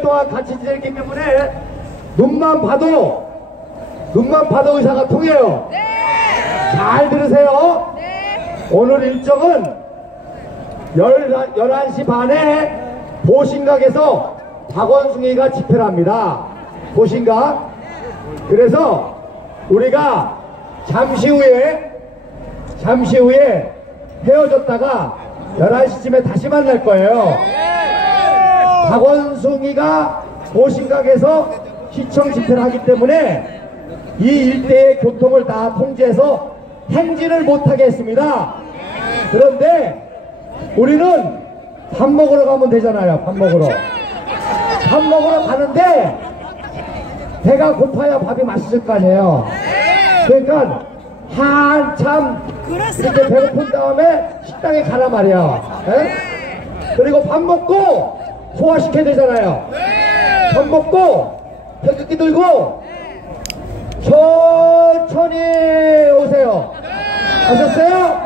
동안 같이 지냈기 때문에 눈만 봐도 눈만 봐도 의사가 통해요. 잘 들으세요. 오늘 일정은 11시 반에 보신각에서 박원숭이가 집회를 합니다. 보신각. 그래서 우리가 잠시 후에 잠시 후에 헤어졌다가 11시쯤에 다시 만날 거예요. 박원숭이가 보신각에서 시청 집회를 하기 때문에 이 일대의 교통을 다 통제해서 행진을 못하게 했습니다. 그런데 우리는 밥 먹으러 가면 되잖아요. 밥 먹으러. 밥 먹으러 가는데 배가 고파야 밥이 맛있을 거 아니에요. 그러니까 한참 이렇게 배고픈 다음에 식당에 가란 말이야. 에? 그리고 밥 먹고 소화시켜야 되잖아요. 밥 먹고 태극기 들고 천천히 오세요. 아셨어요?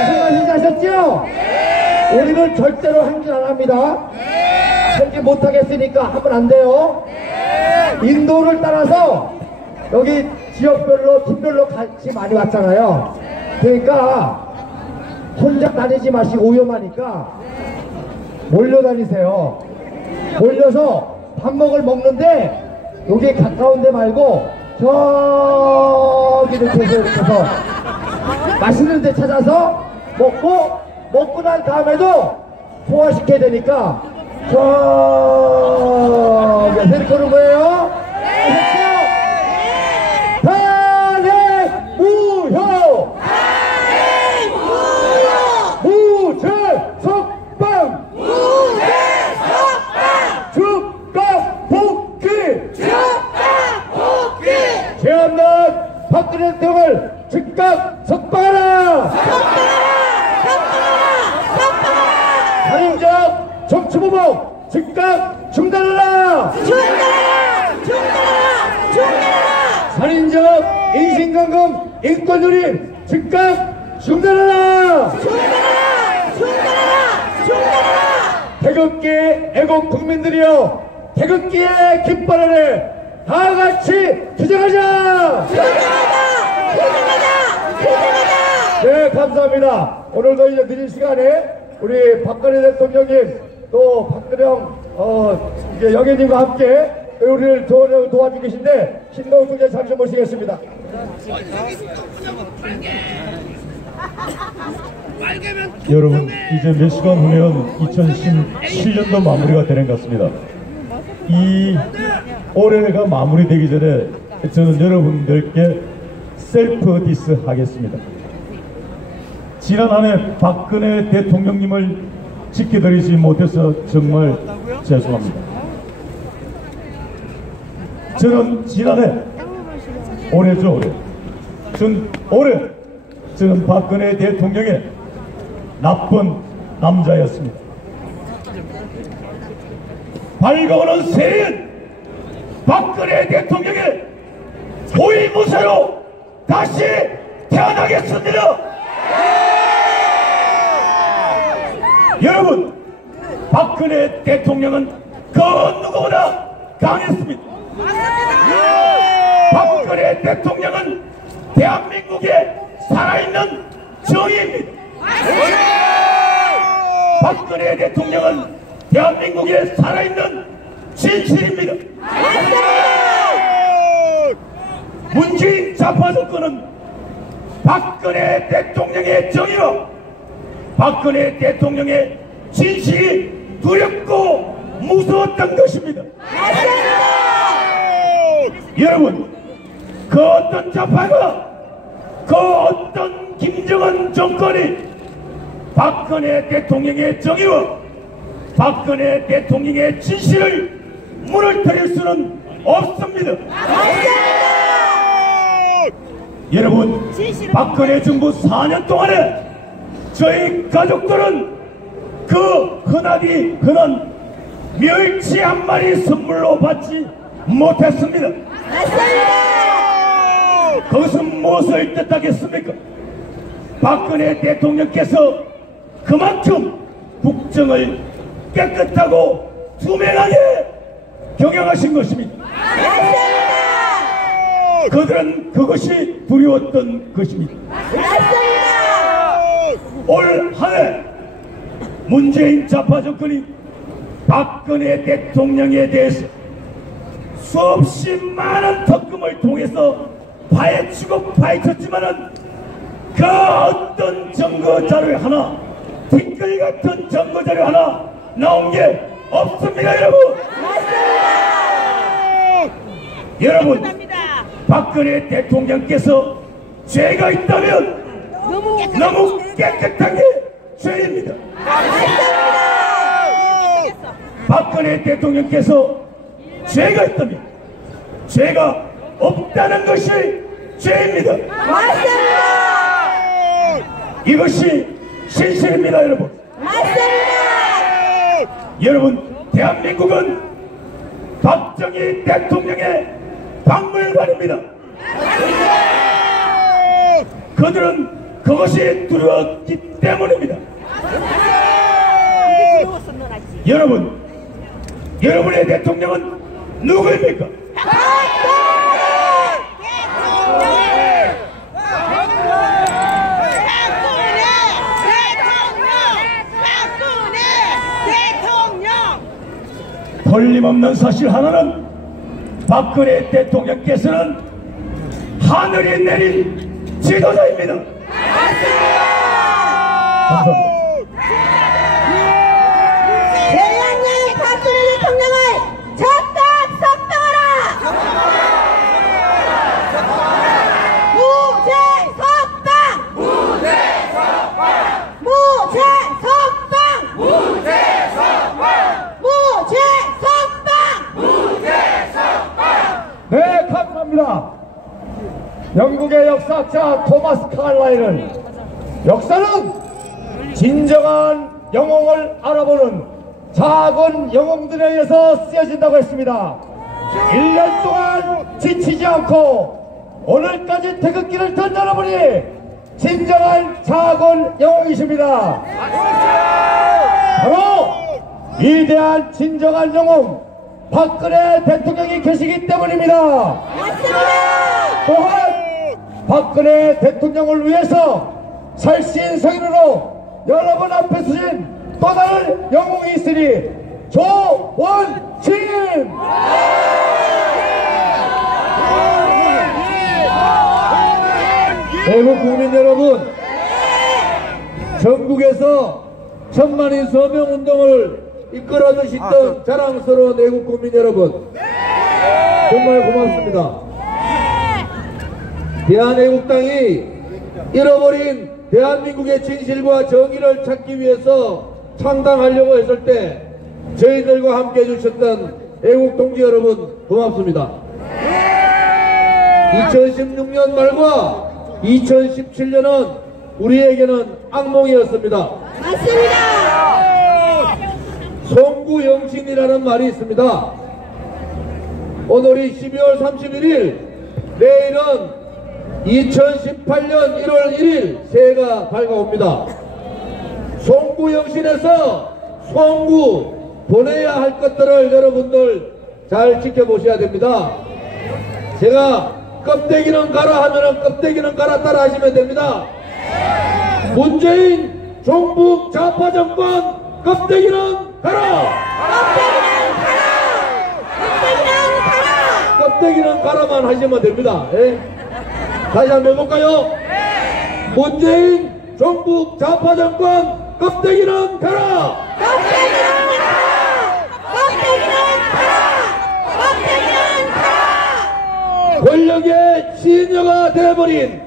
무슨 말인지 아셨죠? 우리는 절대로 행진 안 합니다. 행진 못하겠으니까 하면 안 돼요. 인도를 따라서 여기 지역별로 팀별로 같이 많이 왔잖아요. 그러니까 혼자 다니지 마시고 위험하니까 몰려다니세요. 몰려서 밥 먹을 먹는데 여기 가까운 데 말고 저기 이렇게 해서 이렇게 해서 맛있는 데 찾아서 먹고 먹고 난 다음에도 소화시켜야 되니까 저기 이렇게 오는 거예요. 아셨죠? 탄핵 무효! 무죄 석방! 주가 복귀! 박근혜 대통령을 즉각 석방하라! 살인적 정치보복 즉각 중단하라! 살인적 인신강금 인권유린 즉각 중단하라! 태극기 애국 국민들이여 태극기의 깃발 아래 다 같이 투쟁하자! 네 감사합니다. 오늘도 이제 늦은 시간에 우리 박근혜 대통령님 또 박근영 어 이제 영애님과 함께 우리를 도, 도와주고 계신데 신동욱 총재 잠시 모시겠습니다. 여러분 이제 몇 시간 후면 2017년도 마무리가 되는 것 같습니다. 이 올해가 마무리되기 전에 저는 여러분들께 셀프 디스 하겠습니다. 지난 한 해 박근혜 대통령님을 지켜드리지 못해서 정말 죄송합니다. 저는 지난해 올해죠 올해 전 올해 저는 박근혜 대통령의 나쁜 남자였습니다. 밝아오는 새해엔 박근혜 대통령의 고위무사로 다시 태어나겠습니다. 여러분, 박근혜 대통령은 그 누구보다 강했습니다. 박근혜 대통령은 대한민국에 살아있는 정의입니다. 박근혜 대통령은 대한민국에 살아있는 진실입니다. 문재인 좌파 정권은 박근혜 대통령의 정의와 박근혜 대통령의 진실이 두렵고 무서웠던 것입니다. 여러분, 그 어떤 좌파가 그 어떤 김정은 정권이 박근혜 대통령의 정의와 박근혜 대통령의 진실을 무너뜨릴 수는 없습니다. 여러분, 박근혜 정부 4년 동안에 저희 가족들은 그 흔하디 흔한 멸치 한 마리 선물로 받지 못했습니다. 그것은 무엇을 뜻하겠습니까? 박근혜 대통령께서 그만큼 국정을 깨끗하고 투명하게 경영하신 것입니다. 그들은 그것이 두려웠던 것입니다. 올 한해 문재인 좌파 정권이 박근혜 대통령에 대해서 수없이 많은 특검을 통해서 파헤치고 파헤쳤지만은 그 어떤 증거 자료 하나 티끌 같은 증거 자료 하나 나온 게 없습니다 여러분 여러분 합니다. 박근혜 대통령께서 죄가 있다면 너무 깨끗. 너무 깨끗한 게 죄입니다 박근혜 대통령께서 죄가 있다면 죄가 없다는 것이 죄입니다. 이것이 진실입니다, 여러분. 여러분, 대한민국은 박정희 대통령의 박물관입니다. 그들은 그것이 두려웠기 때문입니다. 여러분, 여러분의 대통령은 누구입니까? 걸림없는 사실 하나는 박근혜 대통령께서는 하늘이 내린 지도자입니다. 감사합니다. 대한민국 박근혜 대통령을 적극 석방하라! 무죄 석방! 무죄 석방! 무죄 석방! 네, 감사합니다. 영국의 역사학자 토마스 칼라일은 역사는 진정한 영웅을 알아보는 작은 영웅들에 의해서 했습니다. 1년 동안 지치지 않고 오늘까지 태극기를 던 여러분이 진정한 작은 영웅이십니다. 바로 위대한 진정한 영웅 박근혜 대통령이 계시기 때문입니다. 또한 박근혜 대통령을 위해서 살신성인으로 여러분 앞에 서신 또 다른 영웅이 있으니 조원 진! 대구 국민 여러분, 전국에서 천만인 서명 운동을 이끌어 주시던 자랑스러운 애국 국민 여러분, 정말 고맙습니다. 대한애국당이 잃어버린 대한민국의 진실과 정의를 찾기 위해서 창당하려고 했을 때 저희들과 함께 해주셨던 애국 동지 여러분 고맙습니다. 2016년 말과 2017년은 우리에게는 악몽이었습니다. 송구영신이라는 말이 있습니다. 오늘이 12월 31일, 내일은 2018년 1월 1일 새해가 밝아옵니다. 송구영신에서 송구 보내야 할 것들을 여러분들 잘 지켜보셔야 됩니다. 제가 껍데기는 가라 하면은 껍데기는 가라 따라 하시면 됩니다. 문재인 종북 좌파 정권 껍데기는 가라! 껍데기는 가라만 하시면 됩니다. 예? 다시 한번 해볼까요? 문재인 종북 좌파 정권 껍데기는 가라! 권력의 시녀가 되어버린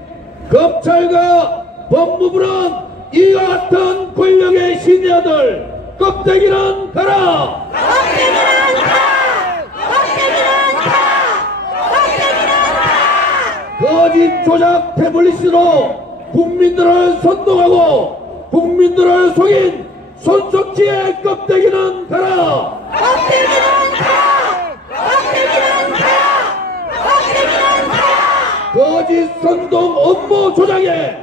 검찰과 법무부는 이와 같은 권력의 시녀들 껍데기는 가라! 거짓 조작 태블릿으로 국민들을 선동하고 국민들을 속인 손석지의 껍데기는 가라! 거짓 선동 업무 조작에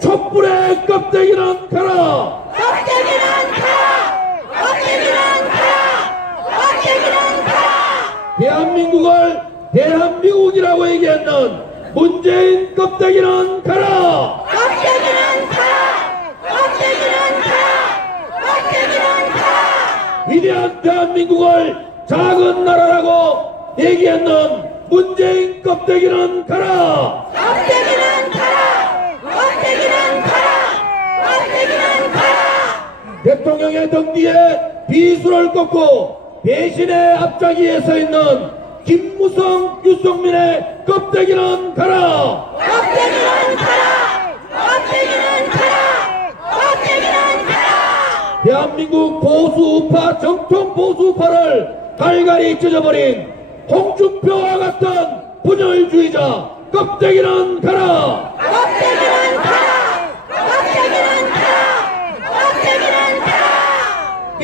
촛불의 껍데기는 가라! 대한민국을 대한민국이라고 얘기했는 문재인 껍데기는 가라! 껍데기는 가라! 껍데기는 가라! 껍데기는 가라! 위대한 대한민국을 작은 나라라고 얘기했는 문재인 껍데기는 가라! 껍데기는 가라! 껍데기는 가라! 껍데기는 가라! 대통령의 등 뒤에 비수를 꺾고 배신의 앞자기에 서 있는 김무성, 유승민의 껍데기는 가라! 껍데기는 가라! 껍데기는 가라! 껍데기는 가라! 대한민국 보수 우파, 정통 보수 우파를 갈갈이 찢어버린 홍준표와 같은 분열주의자 껍데기는 가라! 껍데기는 가라! 껍데기는 가라! 껍데기는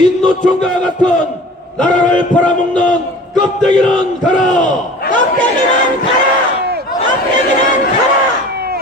민노총과 같은 나라를 팔아먹는 껍데기는 가라! 껍데기는 가라! 껍데기는 가라!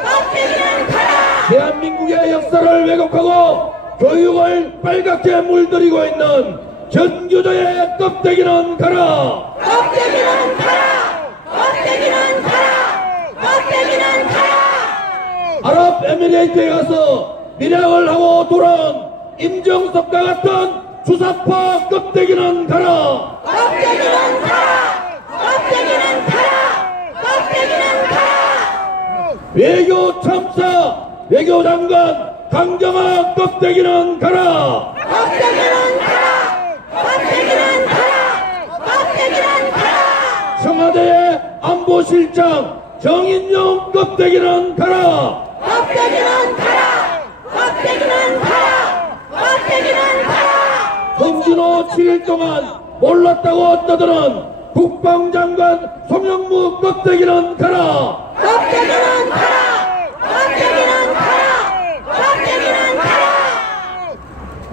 껍데기는 가라! 대한민국의 역사를 왜곡하고 교육을 빨갛게 물들이고 있는 전교조의 껍데기는 가라! 껍데기는 가라! 껍데기는 가라! 껍데기는 가라! 아랍에미레이트에 가서 밀약을 하고 돌아온 임정석과 같은 주사파 껍데기는 가라! 껍데기는 가라! 껍데기는 가라! 껍데기는 가라! 외교 참사 외교 장관 강경화 껍데기는 가라! 껍데기는 가라! 껍데기는 가라! 껍데기는 가라! 청와대의 안보실장 정인용 껍데기는 가라! 껍데기는 가라! 껍데기는 가라! 홍진호 7일 동안 몰랐다고 떠드는 국방장관 송영무 껍데기는 가라! 껍데기는 가라! 껍데기는 가라! 껍데기는 가라!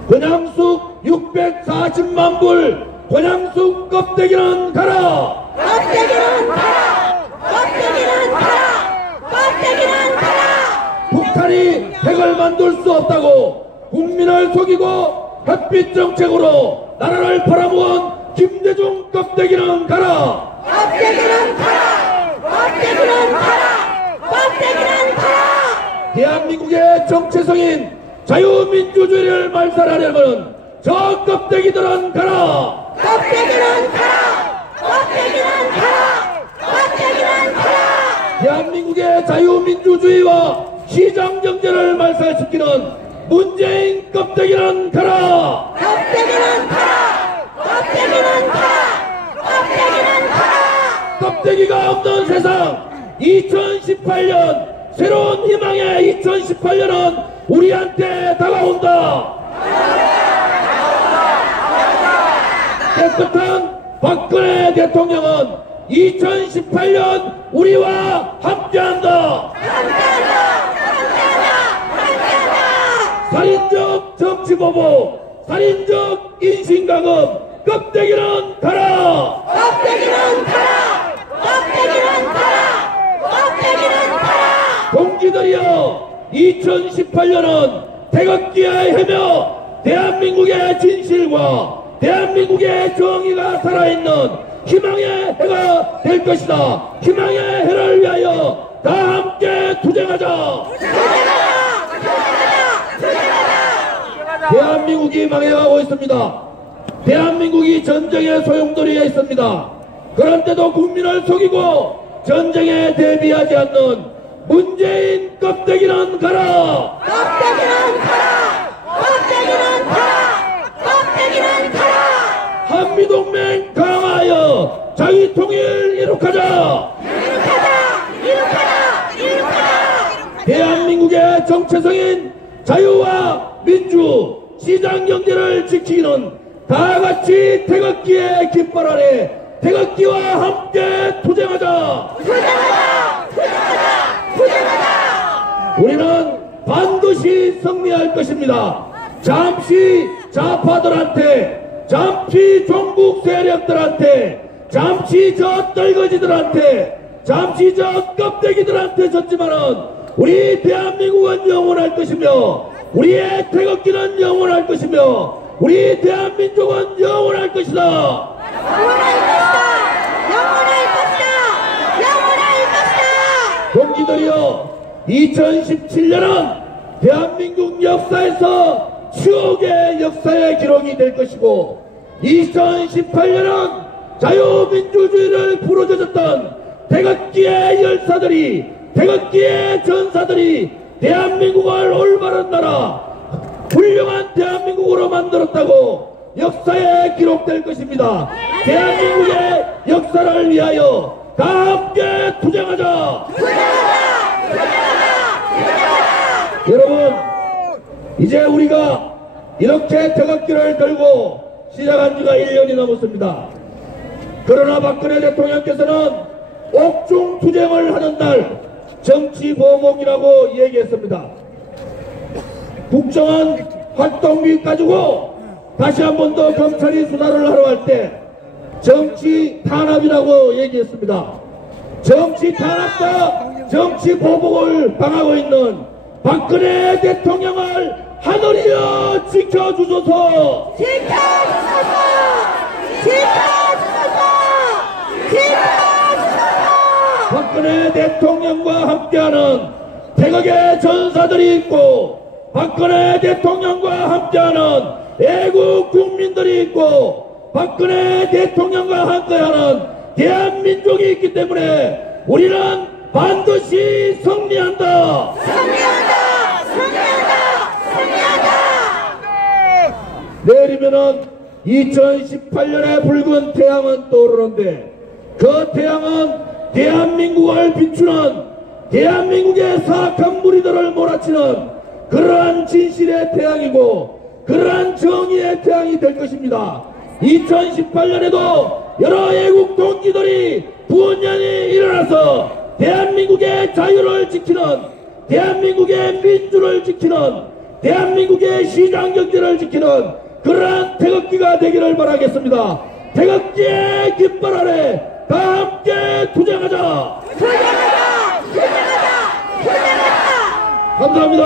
권양숙 640만 불 권양숙 껍데기는 가라! 껍데기는 가라! 껍데기는 가라! 껍데기는 가라! 북한이 핵을 만들 수 없다고 국민을 속이고 햇빛 정책으로 나라를 팔아먹은 김대중 껍데기는 가라! 껍데기는 가라! 껍데기는 가라! 껍데기는 가라! 대한민국의 정체성인 자유민주주의를 말살하려면 저 껍데기들은 가라! 껍데기는 가라! 껍데기는 가라! 껍데기는 가라! 대한민국의 자유민주주의와 시장경제를 말살시키는 문재인 껍데기는 가라! 껍데기는 가라! 껍데기는 가라! 껍데기는 가라! 껍데기가 없는 세상 2018년 새로운 희망의 2018년은 우리한테 다가온다 깨끗한 박근혜 대통령은 2018년 우리와 함께한다 살인적 정치보복 살인적 인신강업 껍데기는 가라 껍데기는 가라! 껍데기는 가라! 껍데기는 가라! 동지들이여 2018년은 태극기에 헤며 대한민국의 진실과 대한민국의 정의가 살아있는 희망의 해가 될 것이다 희망의 해를 위하여 다 함께 투쟁하자 대한민국이 망해가고 있습니다 대한민국이 전쟁의 소용돌이에 있습니다 그런데도 국민을 속이고 전쟁에 대비하지 않는 문재인 껍데기는 가라 껍데기는 가라! 껍데기는 가라! 껍데기는 가라! 한미동맹 강화하여 자유 통일 이룩하자 이륙하자! 이륙하자! 이륙하자! 대한민국의 정체성인 자유와 민주 시장 경제를 지키는 다 같이 태극기의 깃발 아래 태극기와 함께 투쟁하자 투쟁하자! 투쟁하자! 투쟁하자! 우리는 반드시 승리할 것입니다. 잠시 좌파들한테, 잠시 종북 세력들한테, 잠시 저 떨거지들한테, 잠시 저 껍데기들한테 졌지만은 우리 대한민국은 영원할 것이며, 우리의 태극기는 영원할 것이며 우리 대한민족은 영원할 것이다. 영원할 것이다. 영원할 것이다. 영원할 것이다. 동지들이여 2017년은 대한민국 역사에서 추억의 역사의 기록이 될 것이고 2018년은 자유민주주의를 부러져줬던 태극기의 열사들이 태극기의 전사들이 대한민국을 올바른 나라 훌륭한 대한민국으로 만들었다고 역사에 기록될 것입니다. 대한민국의 역사를 위하여 다 함께 투쟁하자! 여러분, 이제 우리가 이렇게 태극기를 들고 시작한 지가 1년이 넘었습니다. 그러나 박근혜 대통령께서는 옥중 투쟁을 하는 날 정치 보복이라고 얘기했습니다. 국정원 활동비 가지고 다시 한 번더 검찰이 수사를 하러 갈때 정치 탄압이라고 얘기했습니다. 정치 탄압과 정치 보복을 당하고 있는 박근혜 대통령을 하늘이여 지켜주소서 지켜주소서! 지켜주소서! 지켜주소서! 박근혜 대통령과 함께하는 태극의 전사들이 있고 박근혜 대통령과 함께하는 애국 국민들이 있고 박근혜 대통령과 함께하는 대한민족이 있기 때문에 우리는 반드시 승리한다. 승리한다! 승리한다! 승리한다! 내일이면은 2018년의 붉은 태양은 떠오르는데 그 태양은 대한민국을 비추는 대한민국의 사악한 무리들을 몰아치는 그러한 진실의 태양이고 그러한 정의의 태양이 될 것입니다. 2018년에도 여러 애국 동지들이 부원년이 일어나서 대한민국의 자유를 지키는 대한민국의 민주를 지키는 대한민국의 시장 경제를 지키는 그러한 태극기가 되기를 바라겠습니다. 태극기의 깃발 아래 다 함께 투쟁하자. 투쟁하자! 투쟁하자! 투쟁하자! 감사합니다.